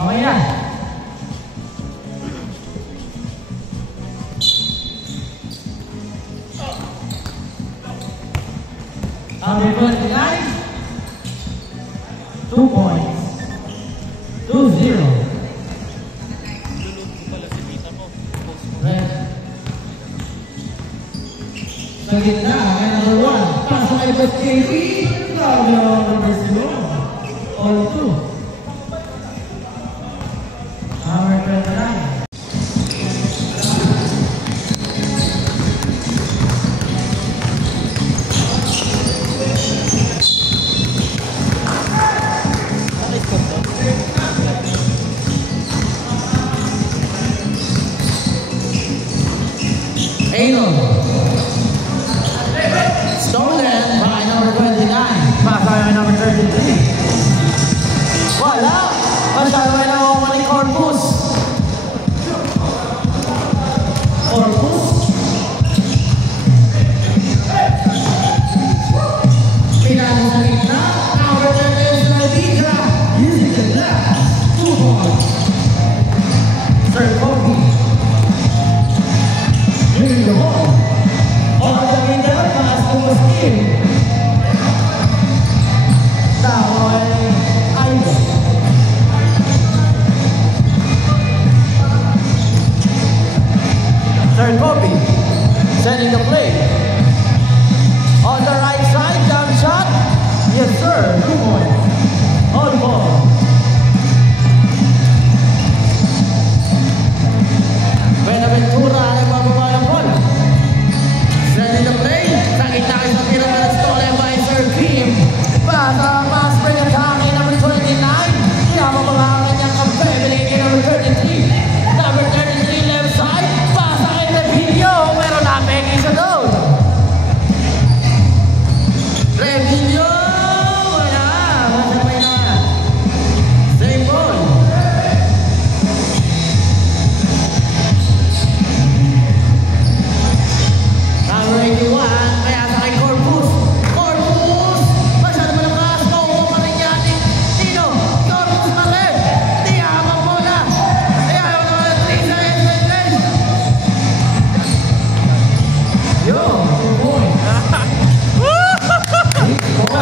Okay na. Number 29. 2 points. 2-0. Sa gitna, ay number 1. Pasok kay Beth KB. Grabe ang number 0. All 2. Number 29. Stolen by number 29. Pasok number 33. Wala! Masyado ay nakuha ni Corpus. Corpus. Pinalo sa gitna. Number 30 na Vidra. Using the left. 2 points. Third Kobe. Bring the ball. On the middle, pass to Muslim. Tao ay Ivan. Third copy. Sending the play. On the right side, jump shot. Yes, sir. 2 points. On ball. Benaventura nagbababa ng bola. Sending the play. Sa gitna kay Sapira na stolen by Sir Kim. Bata pass break attack kay number 29. Pinapababa ang kanyang kampe. Binigay kay number 33. Number 33 left side. Pasa kay Revillo. Pero napeki siya doon. Revillo. Wala. Masabay na. Same ball. Number 81, kaya sa kay Corpus. Corpus! Masyado malakas. Makuha pa rin yan. Tino. Corpus na rin. Tiyamang bola. Kaya ayaw naman ang 3 sa end. Yo! 2 points. 8-4.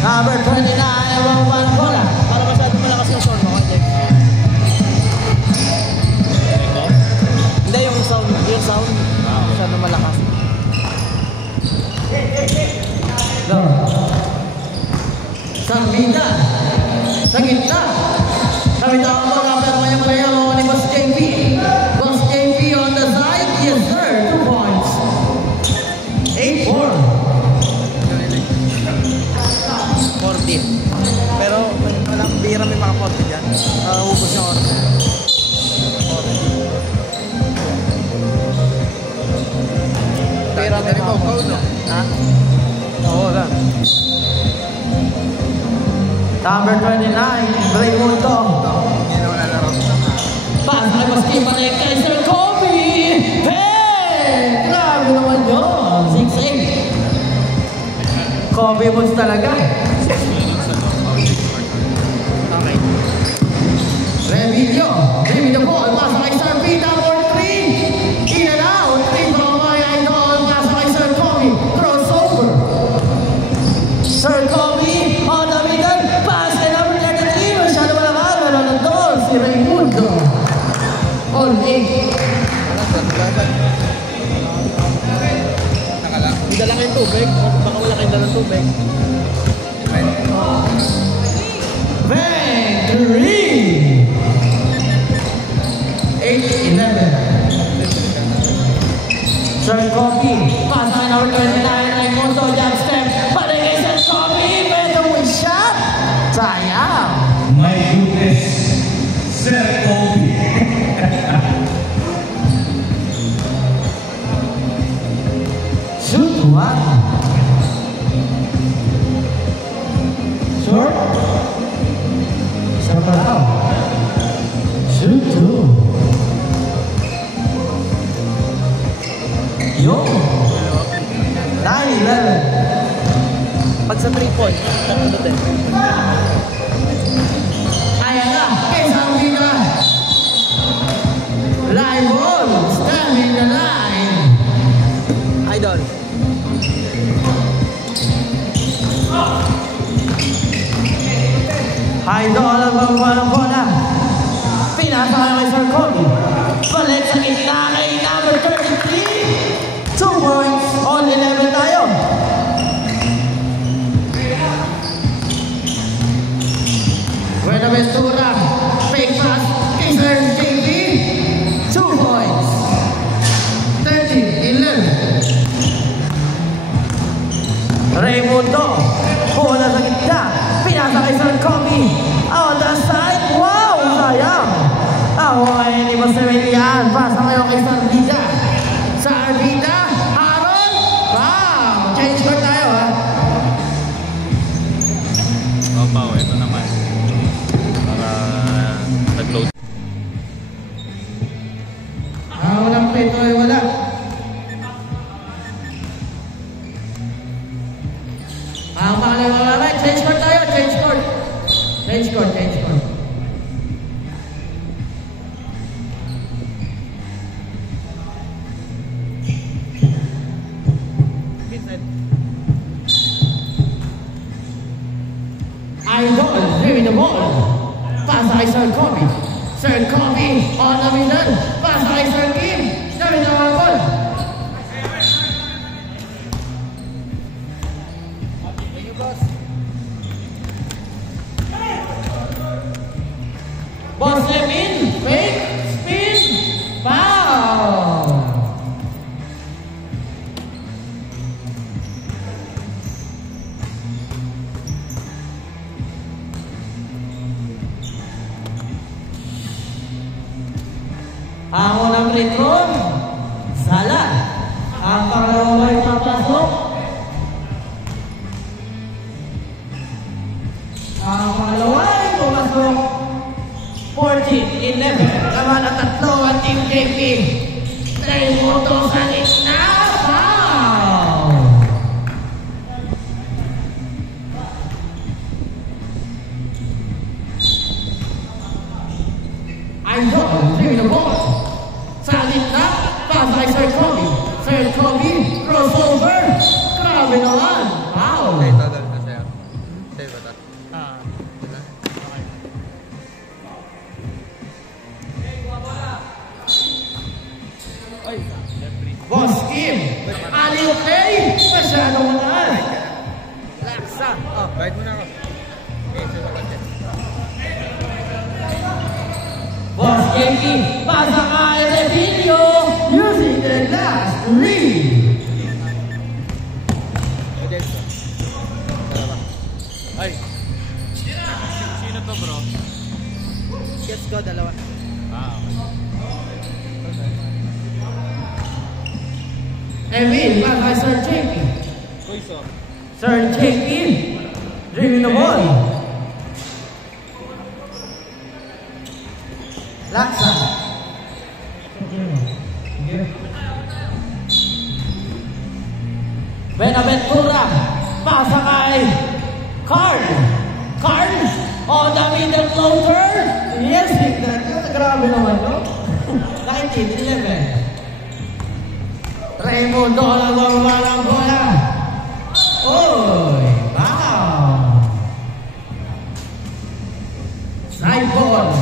Number 29, wang bola. Para masyado malakas yung sound mo, Jack. Hindi, yung sound. Yung sound. Masyado malakas. Go. Sa gitna. Sa gitna. Nabitawan mo na pero yung playa mo ni Boss JP. Boss JP on the side. Yes, sir. 2 points. 8-4. 40. Pero walang bira may mga 40 dyan. Ubus yung oras. 40. Bira may mga 40. Ha? Oo lang. Number 29, Blake Mundo. Pass ay maski malik kay Sir Kobe. Hey! Grabe naman yun. 6-8. Kobe moves talaga. Okay. Revillo. Revillo the ball. Pasa kay Sir P. Number 3. In and out. 3 from my idol. Pasa kay Sir Kobe. Crossover. Sir Kobe on the middle. Pass kay number 33. Masyado malakas. Wala ng doon. Si Raimundo. On 8. Dala kayong tubig. Baka wala kayong dalang tubig. Victory! 8-11. Sir Kobe. Pasa kay number 29. Raimundo. Jump step. Balik kay Sir Kobe. Better with shot. Sayang. My goodness. Sir Kobe. Shoot one. Short. Isa pa lang. Shoot two. Yo. 9-11. Pag sa 3 point, ano din? Ayan na, isang liga. Live ball, standing the line. Idol. Idol ang magwalang bola. Pinasakay kay Sir Kobe. Balik sa gitna kay number 33. 2 points, on 11 tayo. Buenaventura, fake pass, kay Sir JB. 2 points. 13-11. Raimundo, bola sa gitna. Pinasa kay Sir Kobe. On the side, wow, sayang. Away ni Maserian. Pasa ngayon kay Sir Vida. Sa Vida, Aaron. Wow, change court tayo ha. Opo, ito naman. Para nag-load. Walang play ito ay wala. Change court tayo, change court. Change court, change court. Idol, giving the ball. Pasa kay Sir Kobe. Sir Kobe on the middle. Pasa kay Sir Kim. Giving the ball. Boss Levin, fake, spin, foul. Ang unang free throw, Sala. Ang pangalawa ay papasok. Ang pangalawa ay pumasok. 14-11. Laban ang tatlo at Team JP. Raimundo sa gitna. Foul. Idol, giving the ball. Sa gitna, pasa kay Sir Kobe. Sir Kobe, crossover. Grabe naman. Foul. Boss Kim, Ali okay? Masyadong mahal. Laksa. Oh, guide mo na ako. Okay, so bakit? Boss JP, pasa kay Revilio, using the last read. Ay. Sino to, bro? Let's go, dalawa. Ah, okay. Emil, pasa kay Sir JP. Sir JP, driving the ball. Laksa. Buenaventura, pasa kay Carl. Carl, on the middle floater. Yes, grabe naman, no? 19-11. Raimundo ang walang bola. Oy, wow. Side ball.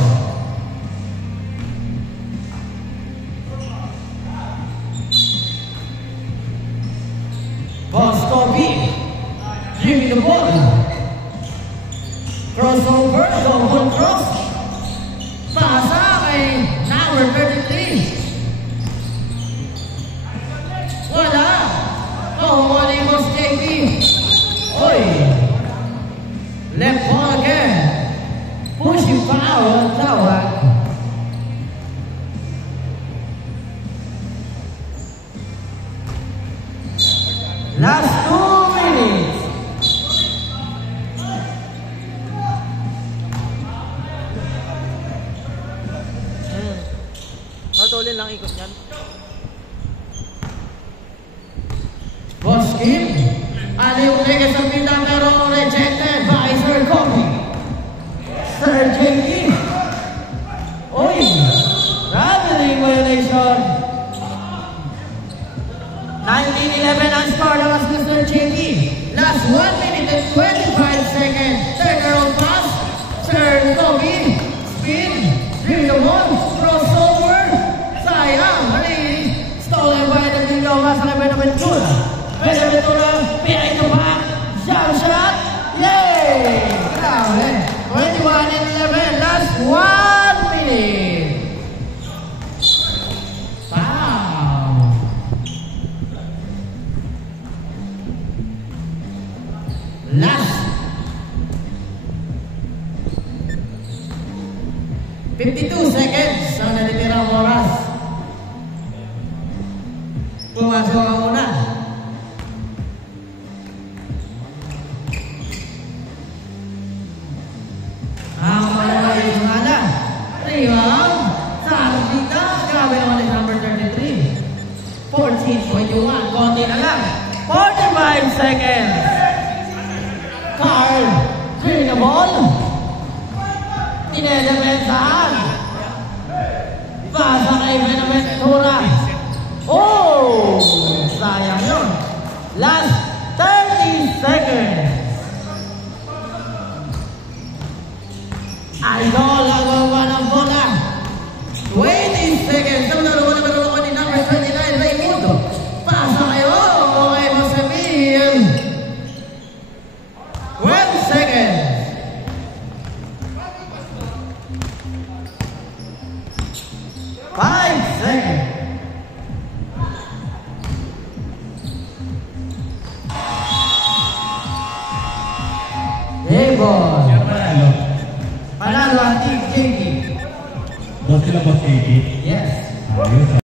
Boss Kobe, giving the ball. Crossover, double cross. Pasa kay number 33. Wala. Oh, wala yung Boss JP. Oy. Left ball again. Pushing foul ang tawag. Last 2 minutes. Matulin lang ikot yan. Boss Kim. Aliw Legas ang pita pero rejected by Sir Kobe. Sir JP. Uy! Traveling violation. 19-11 ang score ng Mr. JP. Last 1 minute and 25 seconds. Turnaround pass. Sir Kobe. Spin. Dribble. Crossover. Sayang. Mali. Stolen by the Dingawa sa Benaventura. Benaventura. Behind the back. Jump shot. Yay! Grabe. 21-11. Last 1 minute. Wow. Last 52 seconds ang natitirang oras. Pumasok ang una. Ang malaway yung sumala. Rebound. Sa Arvita. Grabe naman yung number 33. 14.21. Konti na lang. 45 seconds. Carl. Clear the ball. Tinedepensahan. Pasa kay Benaventura. Oh! Sayang yun. Last 30 seconds. Idol nagawa ng bola. 20 seconds. Ang dalawa na nagawa ni number 29, Raymundo. Pasa kayo. Okay, masabihin. 12 seconds. 5 seconds. Hey boy. Siya panalo. Panalo ang Team JP. Doon sila mag-80. Yes. Ayos.